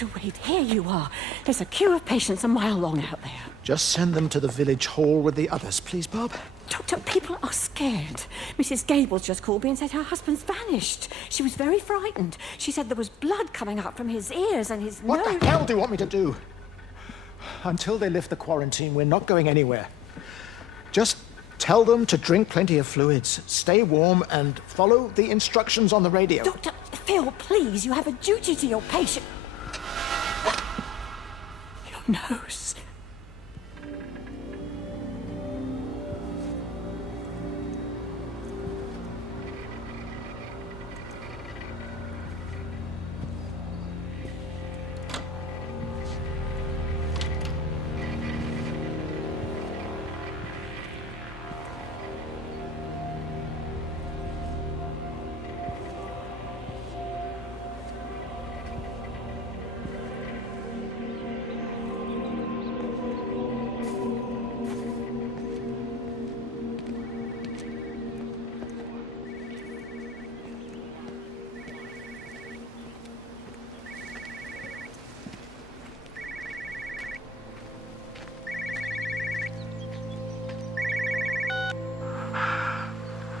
Dr. Wade, here you are. There's a queue of patients a mile long out there. Just send them to the village hall with the others, please, Bob. Doctor, people are scared. Mrs. Gables just called me and said her husband's vanished. She was very frightened. She said there was blood coming up from his ears and his nose. What the hell do you want me to do? Until they lift the quarantine, we're not going anywhere. Just tell them to drink plenty of fluids, stay warm, and follow the instructions on the radio. Dr. Phil, please, you have a duty to your patient. Your nose.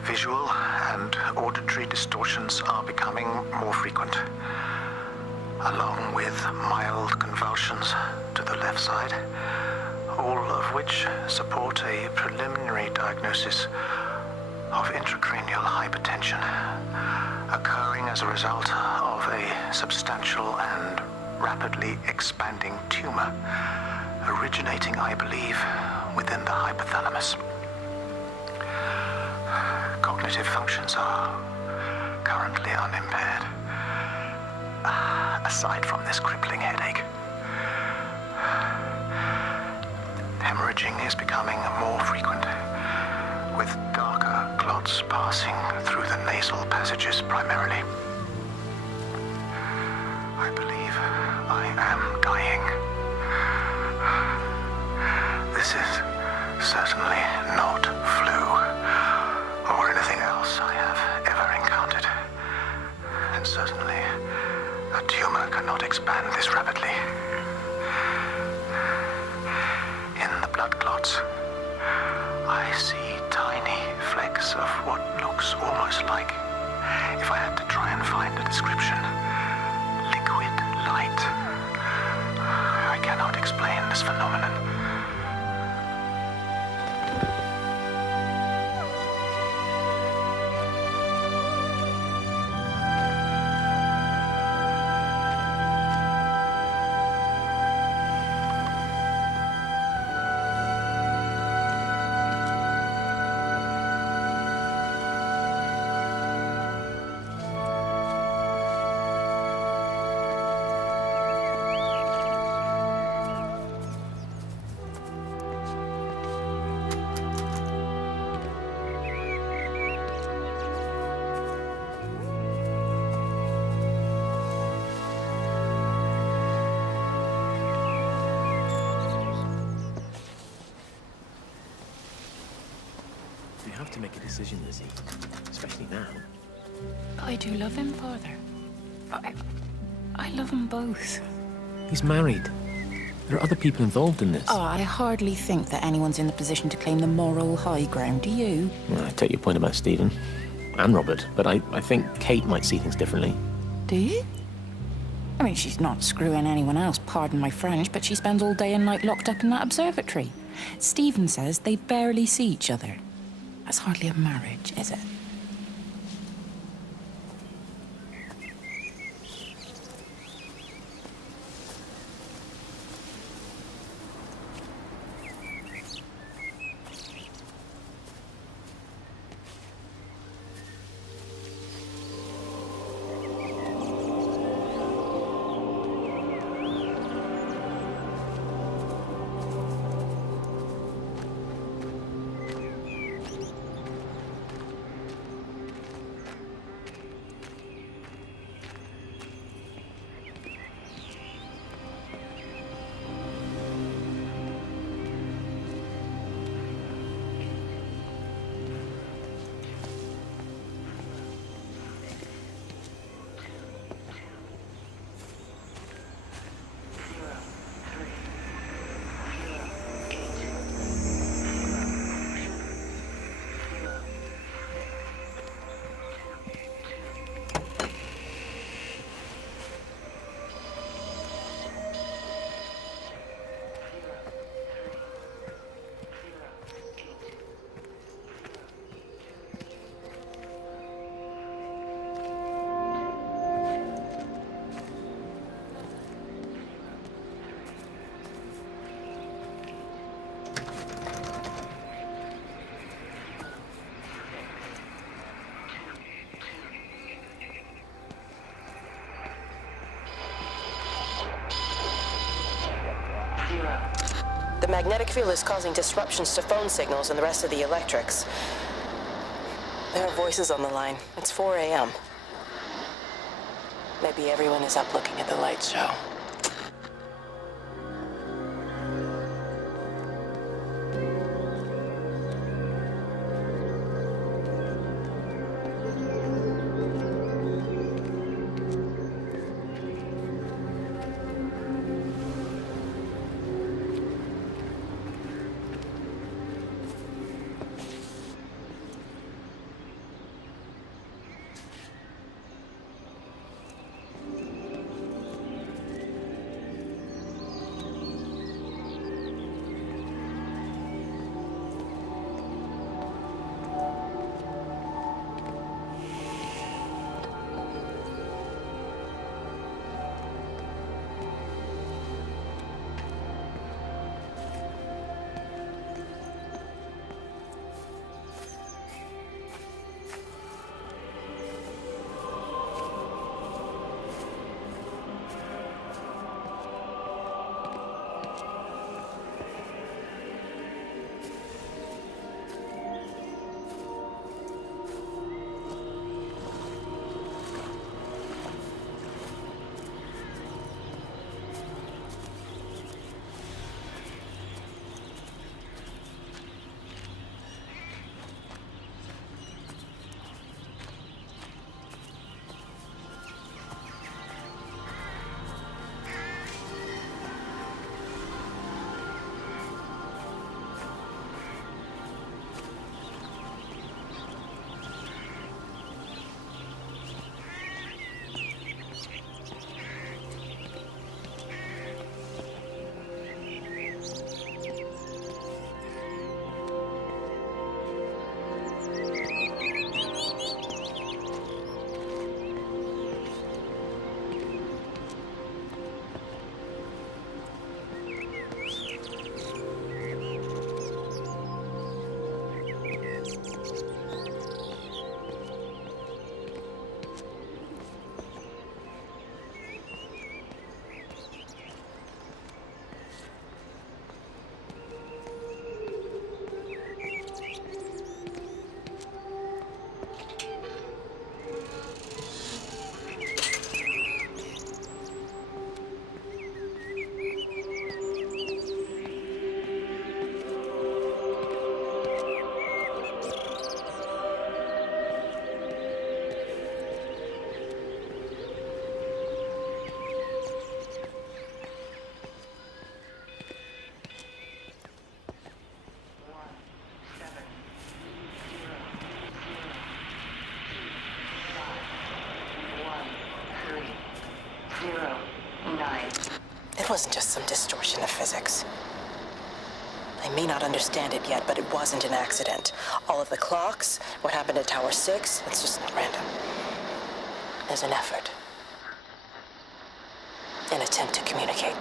Visual and auditory distortions are becoming more frequent, along with mild convulsions to the left side, all of which support a preliminary diagnosis of intracranial hypertension, occurring as a result of a substantial and rapidly expanding tumor, originating, I believe, within the hypothalamus. Cognitive functions are currently unimpaired, aside from this crippling headache. Hemorrhaging is becoming more frequent, with darker clots passing through the nasal passages primarily. I believe I am dying. This is certainly not flu or anything else I have ever encountered. And certainly, a tumor cannot expand this rapidly. In the blood clots, I see tiny flecks of what looks almost like, if I had to try and find a description, liquid light. I cannot explain this phenomenon. You have to make a decision, Lizzie. Especially now. I do love him, Father. I love them both. He's married. There are other people involved in this. Oh, I hardly think that anyone's in the position to claim the moral high ground, do you? Well, I take your point about Stephen. And Robert. But I think Kate might see things differently. Do you? I mean, she's not screwing anyone else, pardon my French, but she spends all day and night locked up in that observatory. Stephen says they barely see each other. That's hardly a marriage, is it? The magnetic field is causing disruptions to phone signals and the rest of the electrics. There are voices on the line. It's 4 a.m. Maybe everyone is up looking at the light show. It wasn't just some distortion of physics. I may not understand it yet, but it wasn't an accident. All of the clocks, what happened at Tower 6, it's just not random. There's an effort. An attempt to communicate.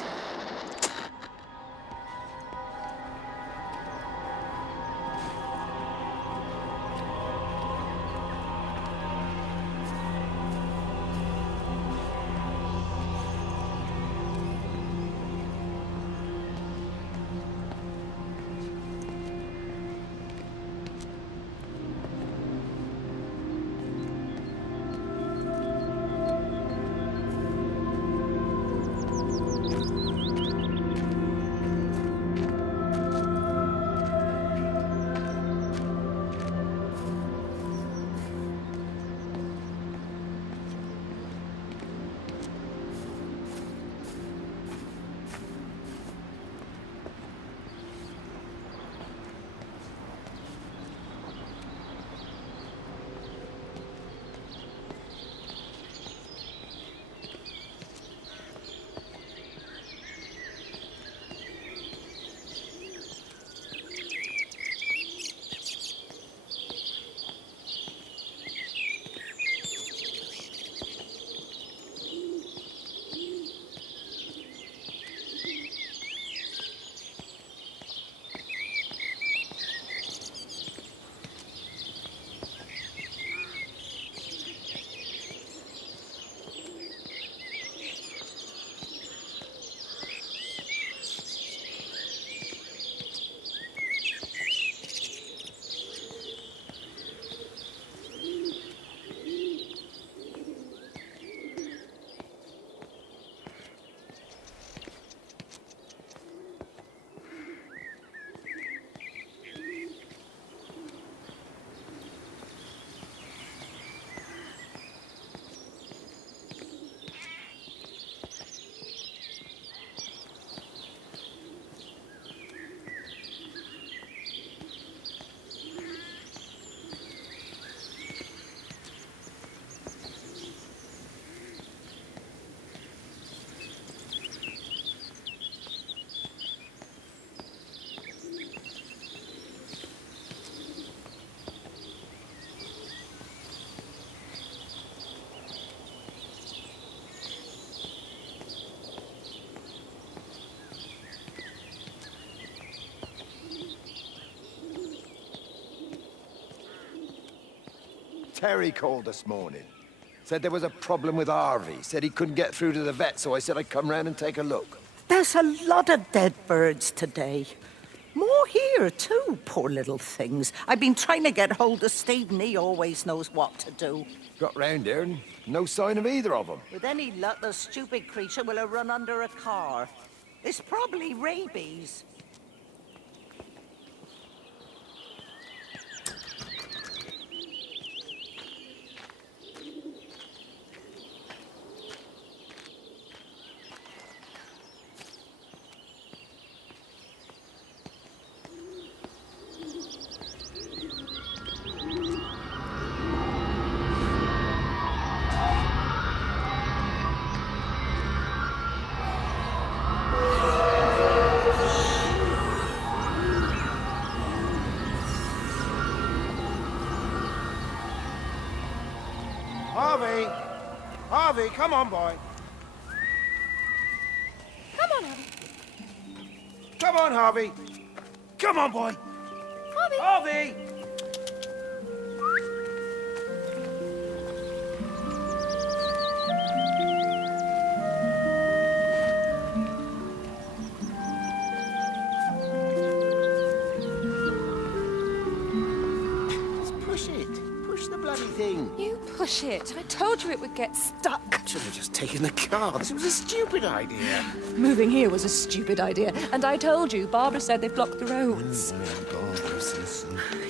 Terry called this morning. Said there was a problem with Harvey. Said he couldn't get through to the vet, so I said I'd come round and take a look. There's a lot of dead birds today. More here, too, poor little things. I've been trying to get hold of Stephen. He always knows what to do. Got round here and no sign of either of them. With any luck, the stupid creature will have run under a car. It's probably rabies. Harvey! Harvey, come on, boy. Come on, Harvey. Come on, Harvey. Come on, boy. Harvey! Harvey! Just push it. Push the bloody thing. You push it. I told you it would get stuck. Should have just taken the car. This was a stupid idea. Moving here was a stupid idea. And I told you, Barbara said they've blocked the roads.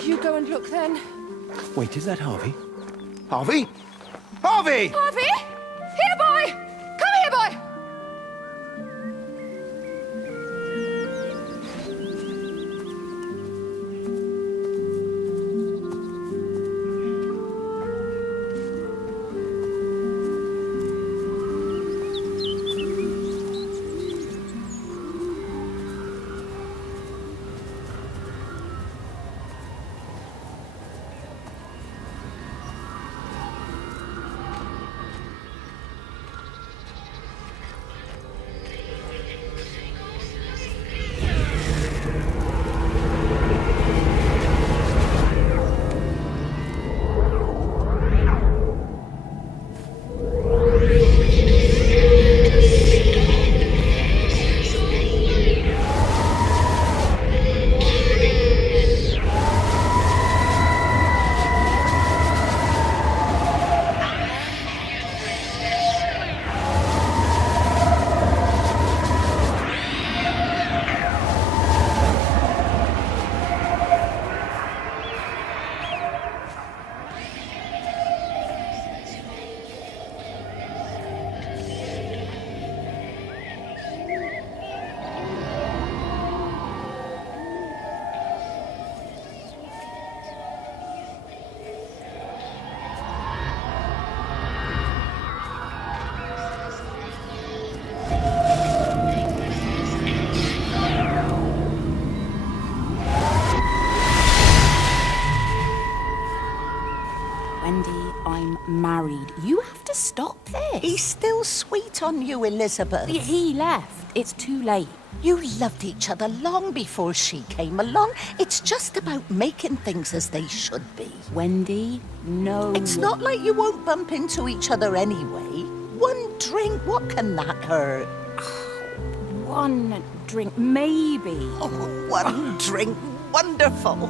You go and look then. Wait, is that Harvey? Harvey? Harvey! Harvey! Here, boy! Come here, boy! Wendy, I'm married. You have to stop this. He's still sweet on you, Elizabeth. He left. It's too late. You loved each other long before she came along. It's just about making things as they should be. Wendy, no. It's not like you won't bump into each other anyway. One drink, what can that hurt? One drink, maybe. Oh, one drink, wonderful.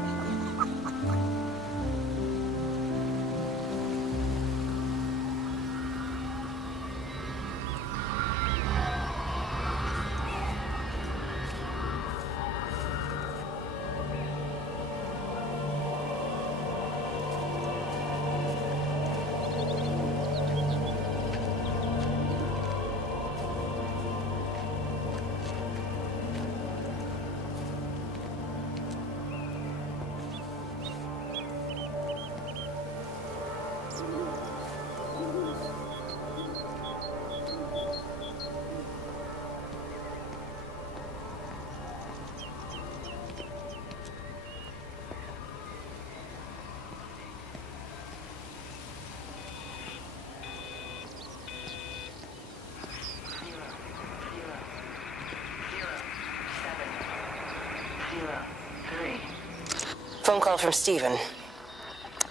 Phone call from Stephen.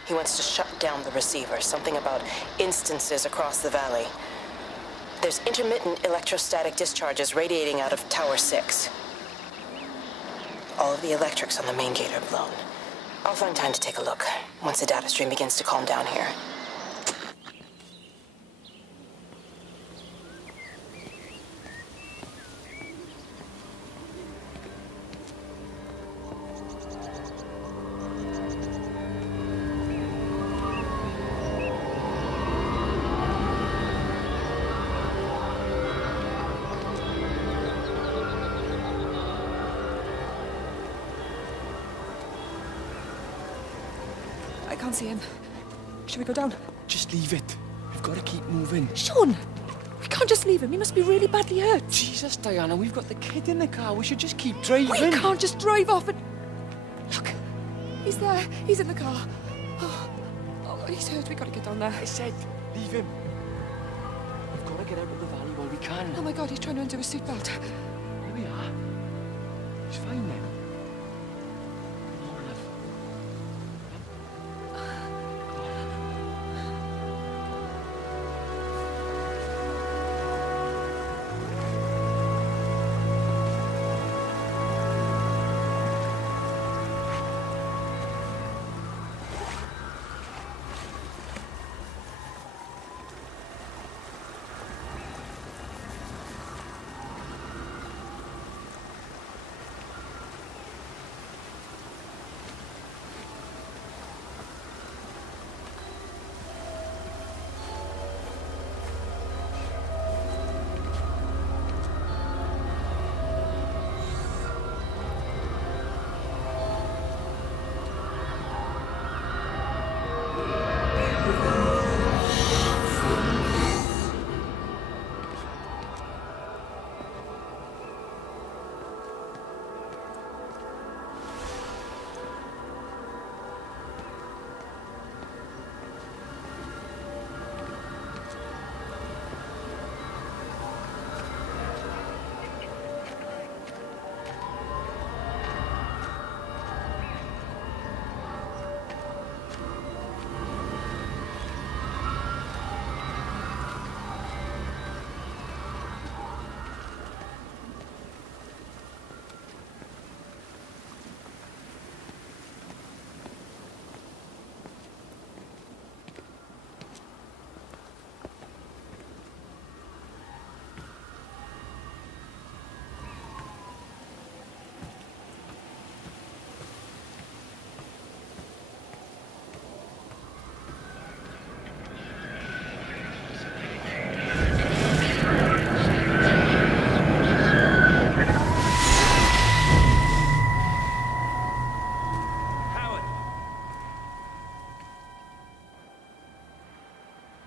He wants to shut down the receiver, something about instances across the valley. There's intermittent electrostatic discharges radiating out of Tower 6. All of the electrics on the main gate are blown. I'll find time to take a look once the data stream begins to calm down here. I can't see him. Should we go down? Just leave it. We've got to keep moving. Sean! We can't just leave him. He must be really badly hurt. Jesus, Diana, we've got the kid in the car. We should just keep driving. We can't just drive off and... Look, he's there. He's in the car. Oh, he's hurt. We gotta get down there. I said, leave him. We've got to get out of the valley while we can. Oh my God, he's trying to undo his seatbelt. Here we are. He's fine then.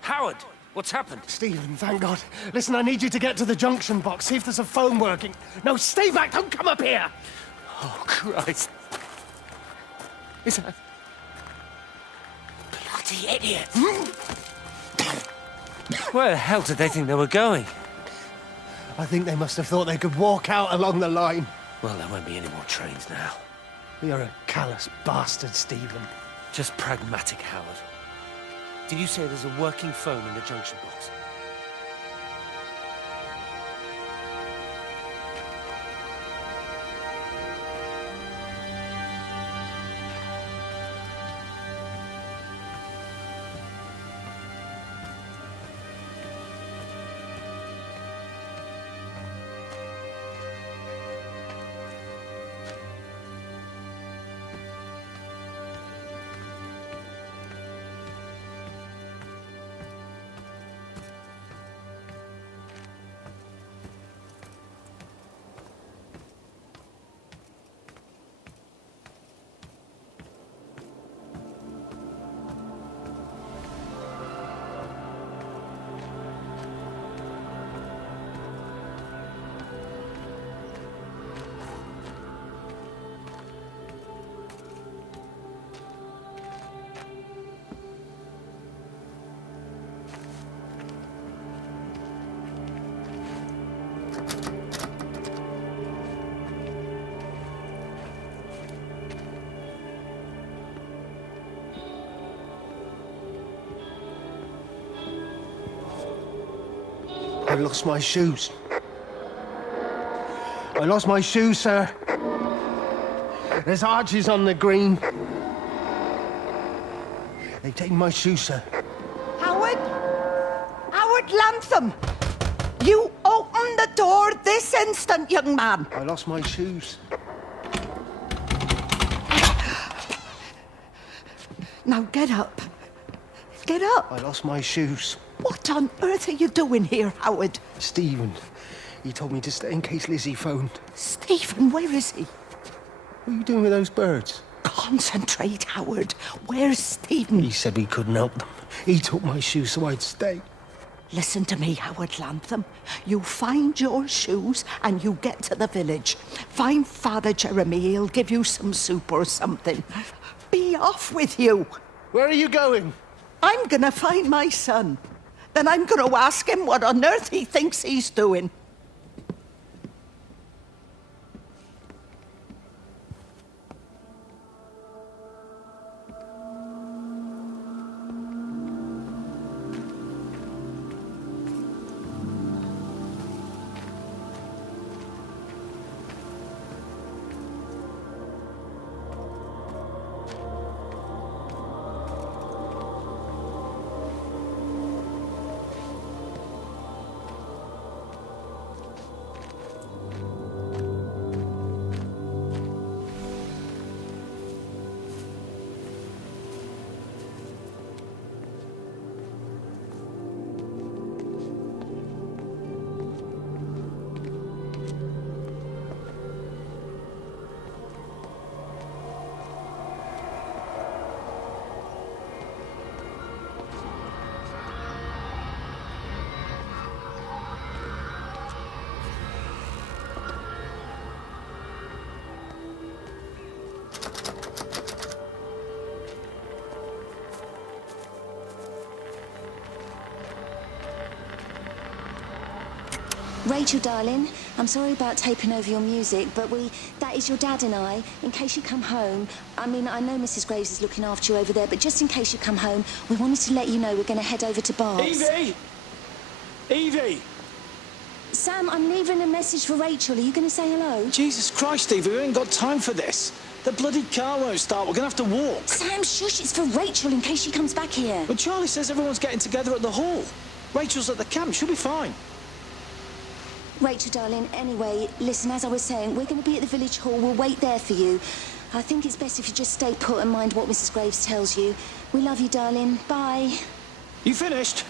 Howard, what's happened? Stephen, thank God. Listen, I need you to get to the junction box, see if there's a phone working. No, stay back, don't come up here! Oh, Christ. Is that... Bloody idiot! Where the hell did they think they were going? I think they must have thought they could walk out along the line. Well, there won't be any more trains now. You're a callous bastard, Stephen. Just pragmatic, Howard. Did you say there's a working phone in the junction box? I lost my shoes. I lost my shoes, sir. There's arches on the green. They've taken my shoes, sir. Howard? Howard Lantham! You open the door this instant, young man. I lost my shoes. Now get up. Get up. I lost my shoes. What on earth are you doing here, Howard? Stephen, he told me to stay in case Lizzie phoned. Stephen, where is he? What are you doing with those birds? Concentrate, Howard. Where's Stephen? He said we couldn't help them. He took my shoes so I'd stay. Listen to me, Howard Lantham. You find your shoes and you get to the village. Find Father Jeremy. He'll give you some soup or something. Be off with you. Where are you going? I'm gonna find my son. Then I'm gonna ask him what on earth he thinks he's doing. Rachel, darling, I'm sorry about taping over your music, but that is your dad and I, in case you come home. I mean, I know Mrs. Graves is looking after you over there, but just in case you come home, we wanted to let you know we're going to head over to Barb's. Evie! Evie! Sam, I'm leaving a message for Rachel. Are you going to say hello? Jesus Christ, Evie, we ain't got time for this. The bloody car won't start. We're going to have to walk. Sam, shush, it's for Rachel in case she comes back here. But Charlie says everyone's getting together at the hall. Rachel's at the camp. She'll be fine. Rachel, darling, anyway, listen, as I was saying, we're going to be at the village hall. We'll wait there for you. I think it's best if you just stay put and mind what Mrs. Graves tells you. We love you, darling. Bye. You finished?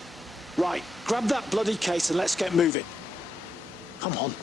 Right, grab that bloody case and let's get moving. Come on.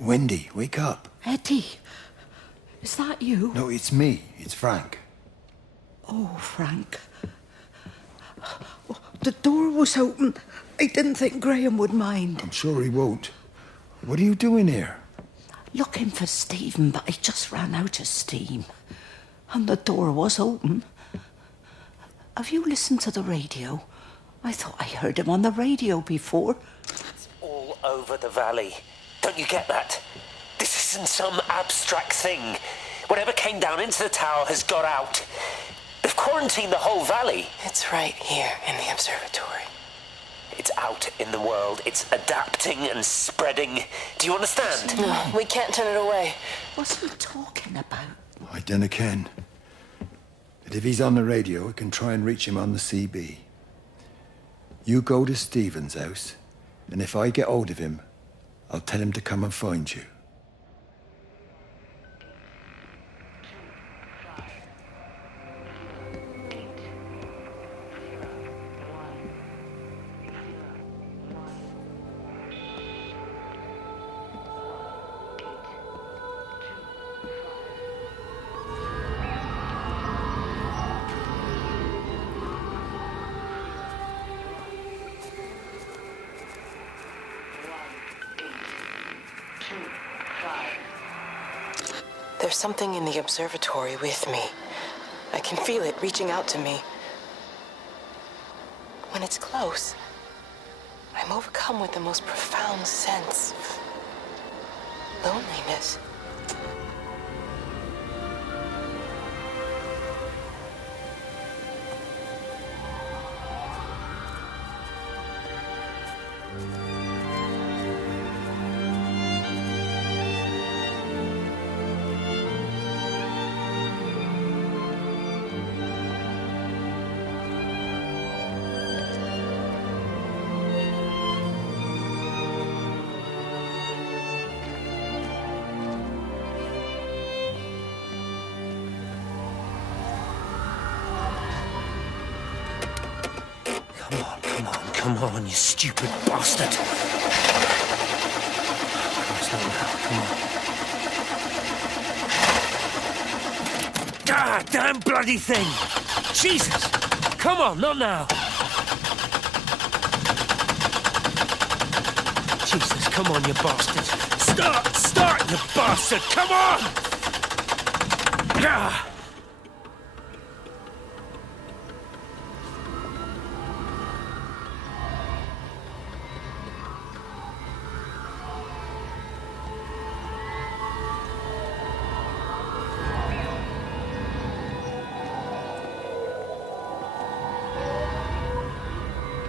Wendy, wake up. Eddie, is that you? No, it's me. It's Frank. Oh, Frank. The door was open. I didn't think Graham would mind. I'm sure he won't. What are you doing here? Looking for Stephen, but I just ran out of steam. And the door was open. Have you listened to the radio? I thought I heard him on the radio before. It's all over the valley. Don't you get that? This This isn't some abstract thing. Whatever came down into the tower has got out. They've quarantined the whole valley. It's right here in the observatory. It's out in the world. It's adapting and spreading. Do you understand? No, we can't turn it away. What's he talking about? I dunno ken. But if he's on the radio, I can try and reach him on the CB. You go to Stephen's house, and if I get hold of him, I'll tell him to come and find you. There's something in the observatory with me. I can feel it reaching out to me. When it's close, I'm overcome with the most profound sense of loneliness. Come on, you stupid bastard. Come on. Ah, damn bloody thing! Jesus! Come on, not now! Jesus, come on, you bastard! Start, you bastard! Come on! Ah!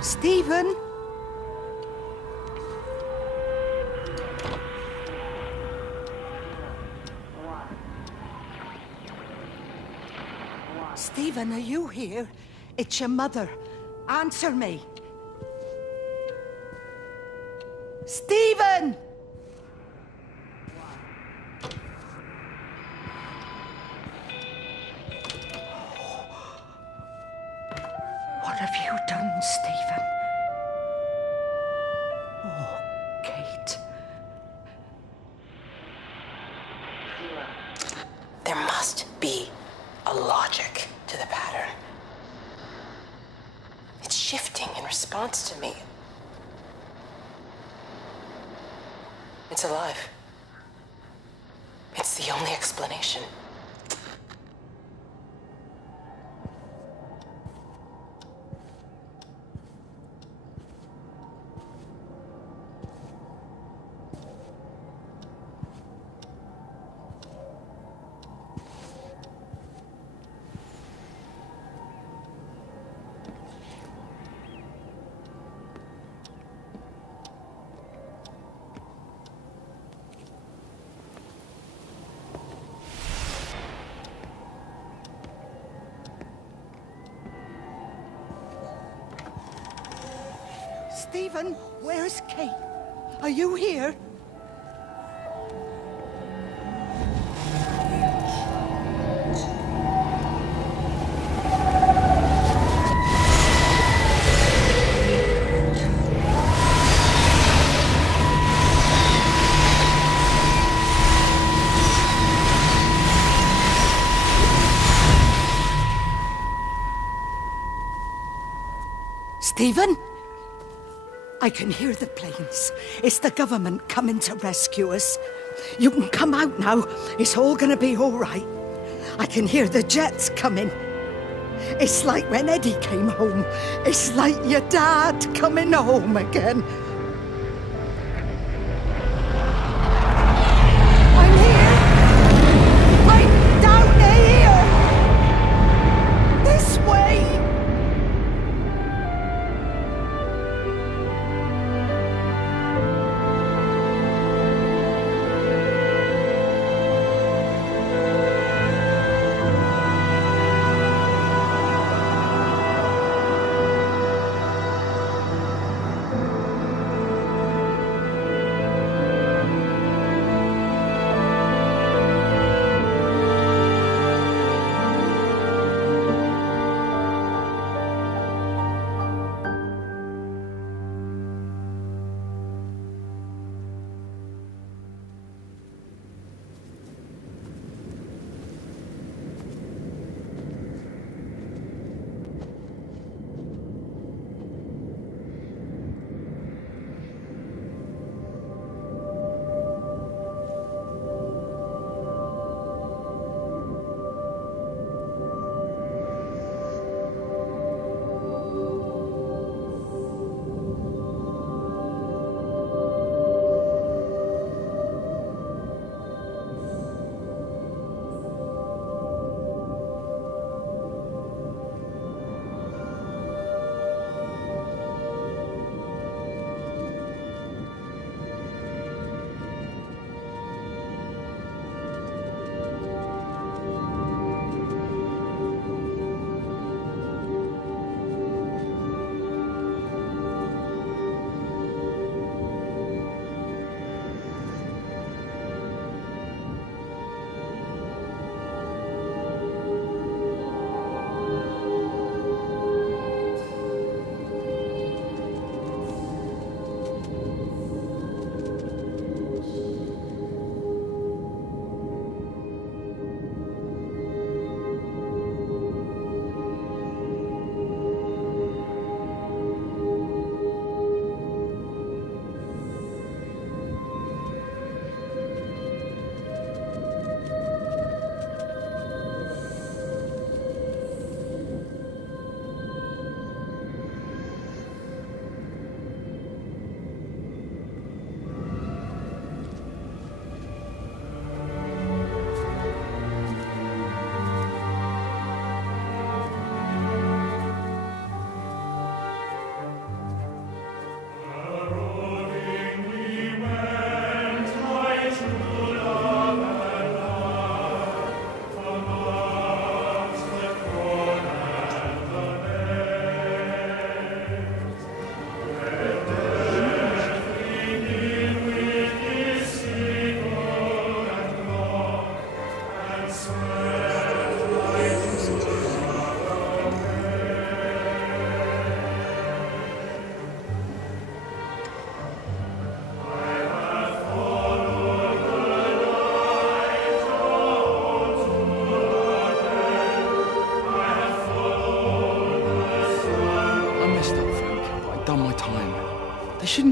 Stephen? Stephen, are you here? It's your mother. Answer me. Stephen! What have you done, Stephen? Oh, Kate. There must be a logic to the pattern. It's shifting in response to me. It's alive. It's the only explanation. Stephen, where's Kate? Are you here? Stephen? I can hear the planes. It's the government coming to rescue us. You can come out now. It's all gonna be all right. I can hear the jets coming. It's like when Eddie came home. It's like your dad coming home again.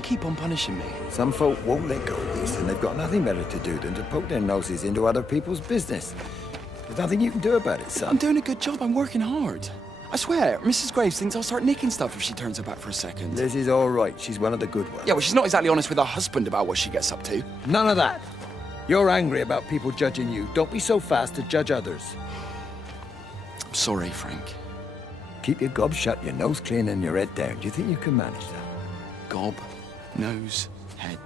keep on punishing me? Some folk won't let go of this, and they've got nothing better to do than to poke their noses into other people's business. There's nothing you can do about it, son. I'm doing a good job. I'm working hard. I swear, Mrs. Graves thinks I'll start nicking stuff if she turns her back for a second. Liz is all right. She's one of the good ones. Yeah, well, she's not exactly honest with her husband about what she gets up to. None of that. You're angry about people judging you. Don't be so fast to judge others. I'm sorry, Frank. Keep your gob shut, your nose clean, and your head down. Do you think you can manage that? Gob, nose, head.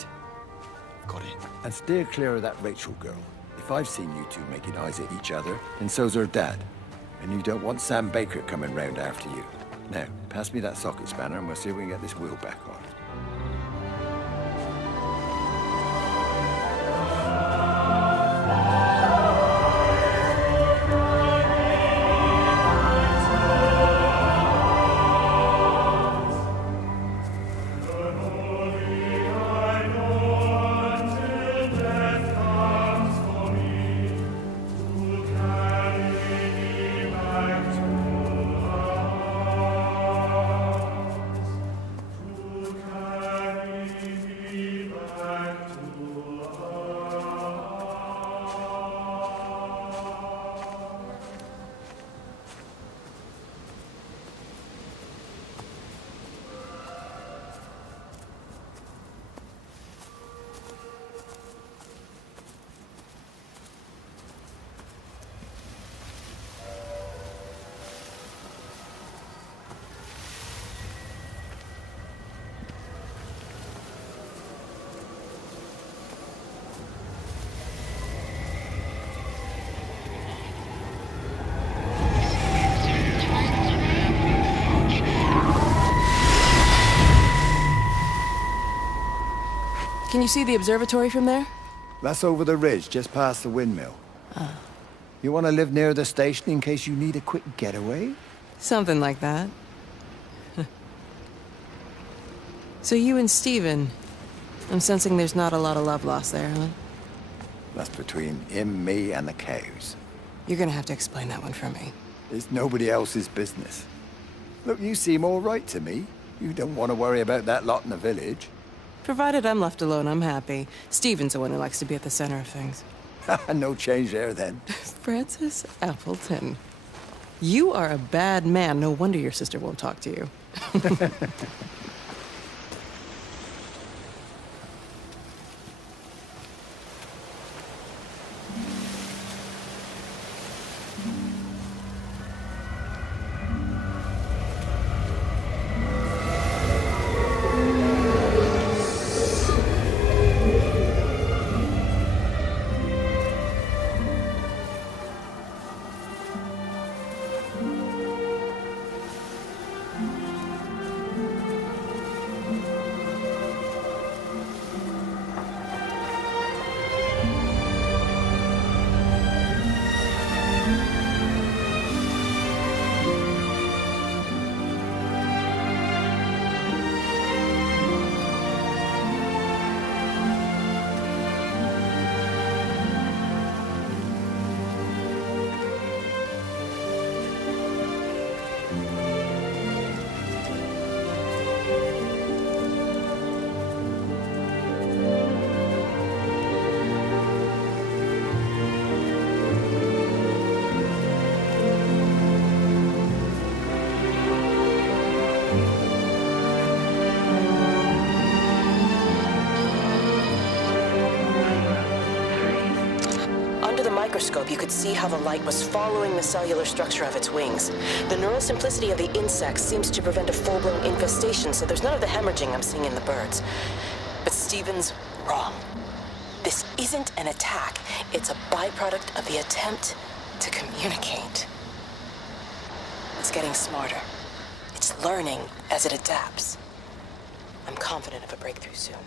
Got it. And steer clear of that Rachel girl. If I've seen you two making eyes at each other, then so's her dad. And you don't want Sam Baker coming round after you. Now, pass me that socket spanner and we'll see if we can get this wheel back on. Can you see the observatory from there? That's over the ridge, just past the windmill. Ah. You want to live near the station in case you need a quick getaway? Something like that. So you and Stephen, I'm sensing there's not a lot of love lost there, huh? That's between him, me, and the cows. You're gonna have to explain that one for me. It's nobody else's business. Look, you seem all right to me. You don't want to worry about that lot in the village. Provided I'm left alone, I'm happy. Stephen's the one who likes to be at the center of things. No change there, then. Francis Appleton. You are a bad man. No wonder your sister won't talk to you. Microscope, you could see how the light was following the cellular structure of its wings. The neural simplicity of the insects seems to prevent a full-blown infestation, so there's none of the hemorrhaging I'm seeing in the birds. But Stephen's wrong. This isn't an attack. It's a byproduct of the attempt to communicate. It's getting smarter. It's learning as it adapts. I'm confident of a breakthrough soon.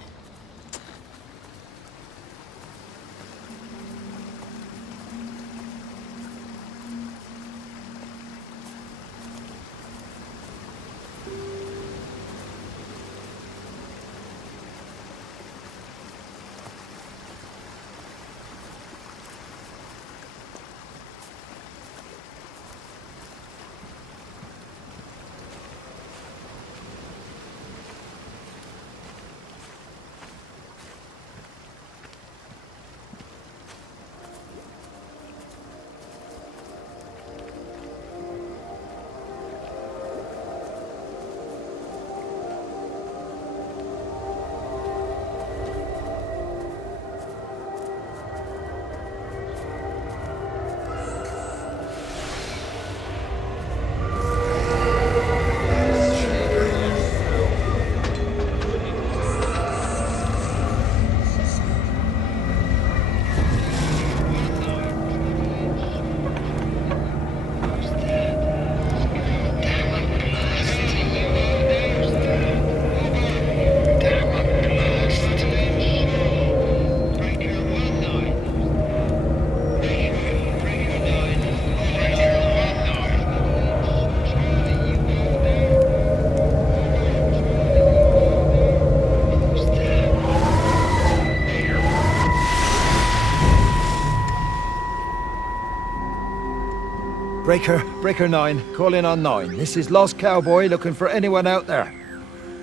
Breaker 9, call in on 9. This is Lost Cowboy looking for anyone out there.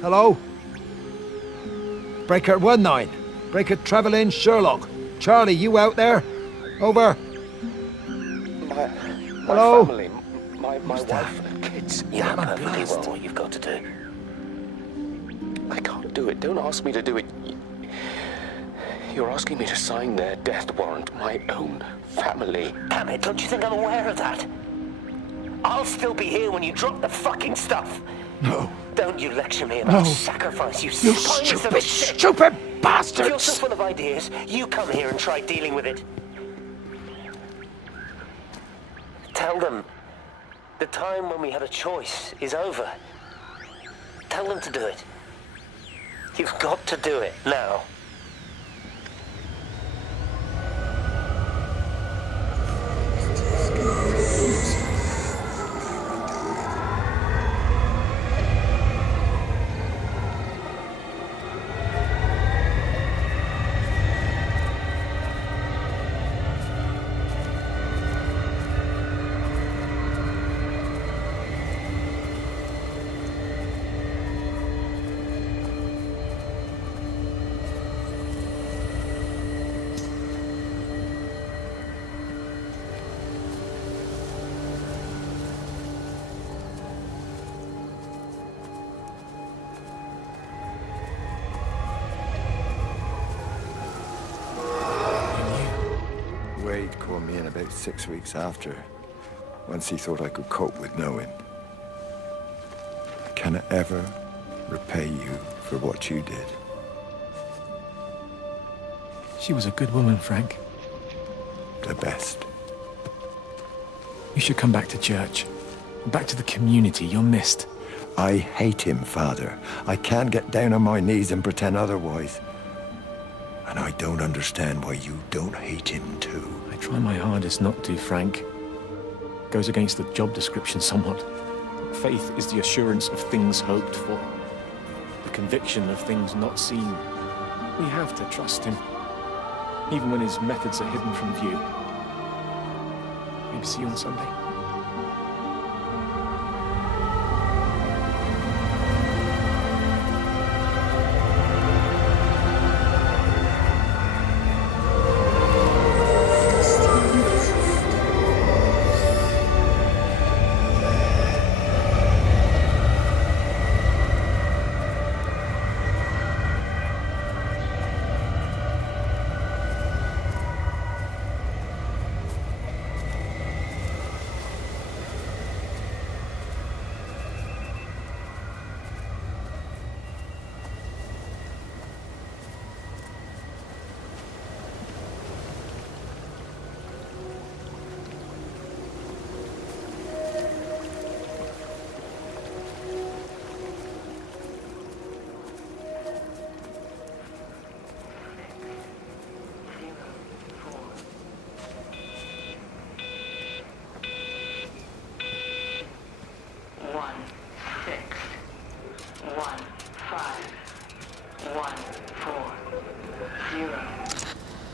Hello? Breaker 19. Breaker Travelin Sherlock. Charlie, you out there? Over. Hello? My family, my wife and kids. You know perfectly well what you've got to do. I can't do it. Don't ask me to do it. You're asking me to sign their death warrant. My own family. Damn it, don't you think I'm aware of that? I'll still be here when you drop the fucking stuff. No. Don't you lecture me about sacrifice, you spineless little shit. Stupid bastards! If you're so full of ideas, you come here and try dealing with it. Tell them the time when we had a choice is over. Tell them to do it. You've got to do it now. Wade called me in about 6 weeks after, once he thought I could cope with knowing. I cannot ever repay you for what you did. She was a good woman, Frank. The best. You should come back to church. Back to the community. You're missed. I hate him, Father. I can't get down on my knees and pretend otherwise. And I don't understand why you don't hate him too. I try my hardest not to, Frank. Goes against the job description somewhat. Faith is the assurance of things hoped for. The conviction of things not seen. We have to trust him. Even when his methods are hidden from view. Maybe see you on Sunday.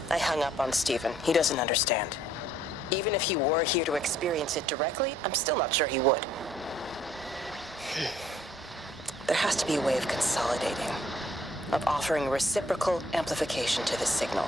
I hung up on Stephen. He doesn't understand. Even if he were here to experience it directly, I'm still not sure he would. There has to be a way of consolidating, of offering reciprocal amplification to this signal.